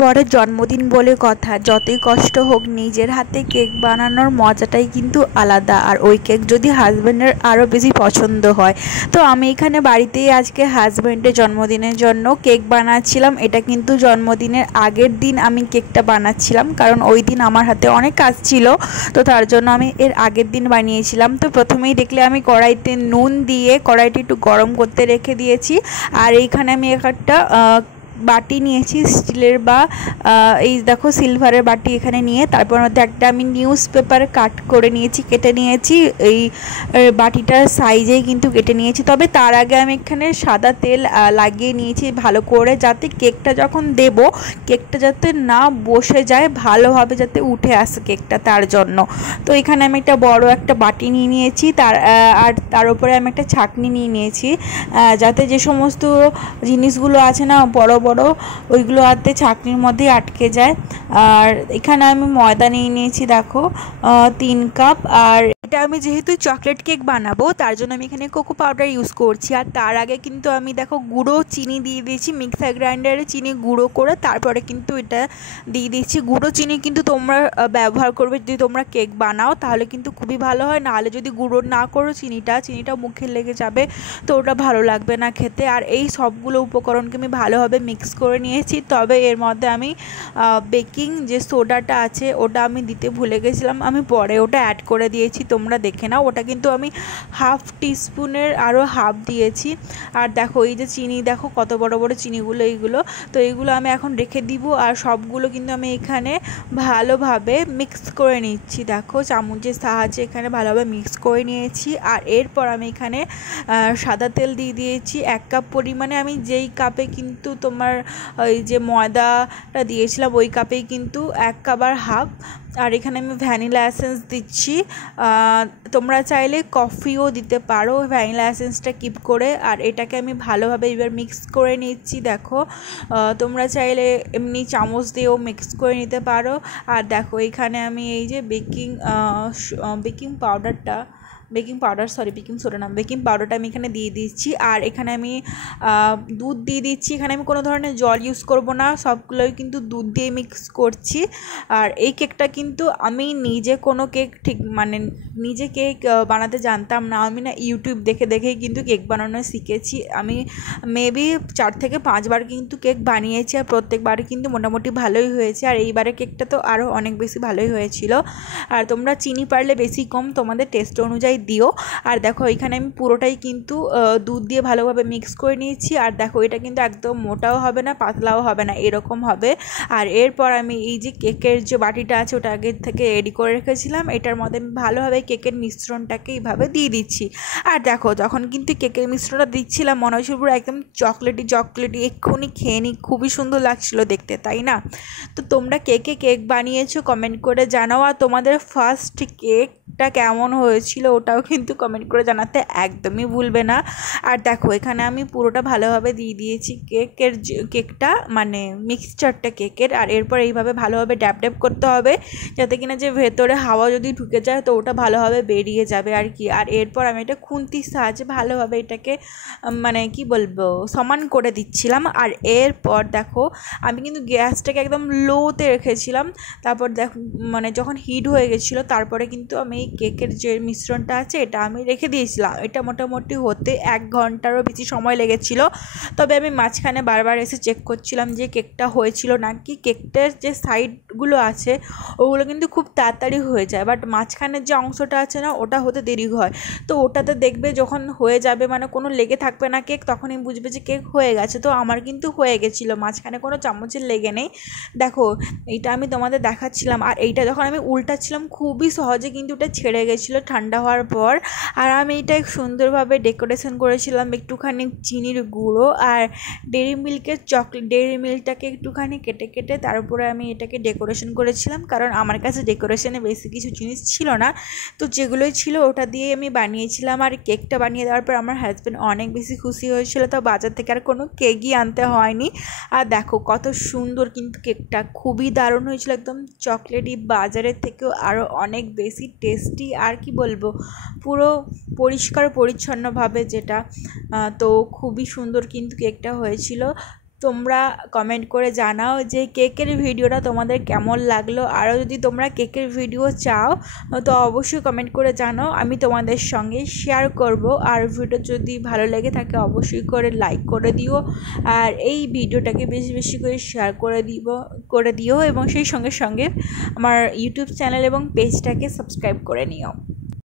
পরের জন্মদিন বলে কথা, যতই কষ্ট হোক নিজের হাতে কেক বানানোর মজাটাই কিন্তু আলাদা। আর ওই কেক যদি হাজব্যান্ডের আরও বেশি পছন্দ হয়। তো আমি এখানে বাড়িতেই আজকে হাজব্যান্ডের জন্মদিনের জন্য কেক বানাচ্ছিলাম। এটা কিন্তু জন্মদিনের আগের দিন আমি কেকটা বানাচ্ছিলাম, কারণ ওই দিন আমার হাতে অনেক কাজ ছিল, তো তার জন্য আমি এর আগের দিন বানিয়েছিলাম। তো প্রথমেই দেখলে আমি কড়াইতে নুন দিয়ে কড়াইটি একটু গরম করতে রেখে দিয়েছি। আর এইখানে আমি একটা বাটি নিয়েছি স্টিলের বা এই দেখো সিলভারের বাটি এখানে নিয়ে, তারপর মধ্যে একটা আমি নিউজ পেপার কাট করে নিয়েছি, কেটে নিয়েছি। এই বাটিটার সাইজেই কিন্তু কেটে নিয়েছি। তবে তার আগে আমি এখানে সাদা তেল লাগিয়ে নিয়েছি ভালো করে, যাতে কেকটা যখন দেব কেকটা যাতে না বসে যায়, ভালোভাবে যাতে উঠে আসে কেকটা, তার জন্য। তো এখানে আমি একটা বড় একটা বাটি নিয়ে নিয়েছি, আর তার উপরে আমি একটা ছাঁকনি নিয়ে নিয়েছি, যাতে যে সমস্ত জিনিসগুলো আছে না বড় বড়, ওইগুলো হাতে ছাঁকনির মধ্যে আটকে যায়। আর এখানে আমি ময়দা নিয়ে নিয়েছি, দেখো 3 কাপ। আর এটা আমি যেহেতু চকলেট কেক বানাবো তার জন্য আমি এখানে কোকো পাউডার ইউজ করছি। আর তার আগে কিন্তু আমি দেখো গুঁড়ো চিনি দিয়ে দিয়েছি, মিক্সার গ্রাইন্ডারে চিনি গুঁড়ো করে তারপরে কিন্তু এটা দিয়ে দিচ্ছি। গুঁড়ো চিনি কিন্তু তোমরা ব্যবহার করবে যদি তোমরা কেক বানাও, তাহলে কিন্তু খুবই ভালো হয়। নাহলে যদি গুঁড়ো না করো চিনিটা মুখে লেগে যাবে, তো ওটা ভালো লাগবে না খেতে। আর এই সবগুলো উপকরণকে আমি ভালোভাবে মিক্স করে নিয়েছি। তবে এর মধ্যে আমি বেকিং যে সোডাটা আছে ওটা আমি দিতে ভুলে গেছিলাম, আমি পরে ওটা অ্যাড করে দিয়েছি, তোমরা দেখে নাও। ওটা কিন্তু আমি হাফ টিস্পুনের আরও হাফ দিয়েছি। আর দেখো এই যে চিনি, দেখো কত বড় বড় চিনিগুলো, এইগুলো তো এইগুলো আমি এখন রেখে দিব। আর সবগুলো কিন্তু আমি এখানে ভালোভাবে মিক্স করে নিচ্ছি, দেখো চামচের সাহায্যে এখানে ভালোভাবে মিক্স করে নিয়েছি। আর এরপর আমি এখানে সাদা তেল দিয়ে দিয়েছি 1 কাপ পরিমাণে। আমি যেই কাপে কিন্তু তোমার ওই যে ময়দাটা দিয়েছিলাম ওই কাপেই কিন্তু 1 কাপ আর হাফ। আর এখানে আমি ভ্যানিলা এসেন্স দিচ্ছি, তোমরা চাইলে কফিও দিতে পারো, ভ্যানিলা এসেন্সটা কিপ করে। আর এটাকে আমি ভালোভাবে এবার মিক্স করে নিচ্ছি, দেখো তোমরা চাইলে এমনি চামচ দিয়েও মিক্স করে নিতে পারো। আর দেখো এখানে আমি এই যে বেকিং পাউডারটা আমি এখানে দিয়ে দিচ্ছি। আর এখানে আমি দুধ দিয়ে দিচ্ছি। এখানে আমি কোনো ধরনের জল ইউজ করব না, সবগুলোই কিন্তু দুধ দিয়ে মিক্স করছি। আর এই কেকটা কিন্তু আমি নিজে কোনো কেক নিজে কেক বানাতে জানতাম না, আমি না ইউটিউব দেখে দেখেই কিন্তু কেক বানানো শিখেছি। আমি মেবি 4 থেকে 5 বার কিন্তু কেক বানিয়েছি, আর প্রত্যেকবারই কিন্তু মোটামুটি ভালোই হয়েছে। আর এইবারে কেকটা তো আরও অনেক বেশি ভালোই হয়েছিল। আর তোমরা চিনি পারলে বেশি কম তোমাদের টেস্ট অনুযায়ী দিও। আর দেখো এখানে আমি পুরোটাই কিন্তু দুধ দিয়ে ভালোভাবে মিক্স করে নিয়েছি। আর দেখো এটা কিন্তু একদম মোটাও হবে না পাতলাও হবে না, এরকম হবে। আর এরপর আমি এই যে কেকের যে বাটিটা আছে ওটা আগের থেকে রেডি করে রেখেছিলাম, এটার মধ্যে আমি ভালোভাবে কেকের মিশ্রণটাকে এইভাবে দিয়ে দিচ্ছি। আর দেখো যখন কিন্তু কেকের মিশ্রণটা দিচ্ছিলাম মনে হচ্ছিল পুরো একদম চকলেটি, এক্ষুনি খেয়ে নিই, খুবই সুন্দর লাগছিলো দেখতে, তাই না? তো তোমরা কেক বানিয়েছো কমেন্ট করে জানাও। আর তোমাদের ফার্স্ট কেকটা কেমন হয়েছিল ওটাও কিন্তু কমেন্ট করে জানাতে একদমই ভুলবে না। আর দেখো এখানে আমি পুরোটা ভালোভাবে দিয়ে দিয়েছি কেকটা মিক্সচারটা কেকের। আর এরপর এইভাবে ভালোভাবে ড্যাব করতে হবে, যাতে কিনা যে ভেতরে হাওয়া যদি ঢুকে যায় তো ওটা ভালোভাবে বেরিয়ে যাবে আর কি। আর এরপর আমি এটা খুন্তির সাহায্যে ভালোভাবে এটাকে কি বলবো সমান করে দিচ্ছিলাম। আর এরপর দেখো আমি কিন্তু গ্যাসটাকে একদম লোতে রেখেছিলাম। তারপর যখন হিট হয়ে গেছিলো তারপরে কিন্তু আমি এই কেকের যে মিশ্রণটা আছে এটা আমি রেখে দিয়েছিলাম। এটা মোটামুটি হতে 1 ঘন্টারও বেশি সময় লেগেছিলো। তবে আমি মাঝখানে বারবার এসে চেক করছিলাম যে কেকটা হয়েছিল নাকি। কেকটার যে সাইডগুলো আছে ওগুলো কিন্তু খুব তাড়াতাড়ি হয়ে যায়, বাট মাঝখানের যে অংশটা আছে না ওটা হতে দেরি হয়। তো ওটাতে দেখবে যখন হয়ে যাবে কোনো লেগে থাকবে না কেক, তখনই বুঝবে যে কেক হয়ে গেছে। তো আমার কিন্তু হয়ে গেছিলো, মাঝখানে কোনো চামচের লেগে নেই। দেখো এইটা আমি তোমাদের দেখাচ্ছিলাম। আর এইটা যখন আমি উল্টাচ্ছিলাম খুবই সহজে কিন্তু এটা ছেড়ে গেছিলো ঠান্ডা হওয়ার পর। আর আমি এটা সুন্দরভাবে ডেকোরেশন করেছিলাম একটুখানি চিনির গুঁড়ো আর ডেয়ারি মিল্কটাকে একটুখানি কেটে তার উপরে আমি এটাকে ডেকোরেশন করেছিলাম, কারণ আমার কাছে ডেকোরেশনে বেশি কিছু জিনিস ছিল না, তো যেগুলোই ছিল ওটা দিয়ে আমি বানিয়েছিলাম। আর কেকটা বানিয়ে দেওয়ার পর আমার হাজব্যান্ড অনেক বেশি খুশি হয়েছিল, তো বাজার থেকে আর কোনো কেকই আনতে হয়নি। আর দেখো কত সুন্দর কিন্তু কেকটা, খুবই দারুণ হয়েছিল, একদম চকলেটি, বাজারের থেকেও আরও অনেক বেশি টেস্টি। আর কি বলবো, পুরো পরিষ্কার পরিচ্ছন্নভাবে যেটা, তো খুবই সুন্দর কিন্তু কেকটা হয়েছিল। তোমরা কমেন্ট করে জানাও যে কেকের ভিডিওটা তোমাদের কেমন লাগলো। আরও যদি তোমরা কেকের ভিডিও চাও তো অবশ্যই কমেন্ট করে জানাও, আমি তোমাদের সঙ্গে শেয়ার করব। আর ভিডিও যদি ভালো লেগে থাকে অবশ্যই করে লাইক করে দিও, আর এই ভিডিওটাকে বেশি বেশি করে শেয়ার করে দিও এবং সেই সঙ্গে সঙ্গে আমার ইউটিউব চ্যানেল এবং পেজটাকে সাবস্ক্রাইব করে নিও।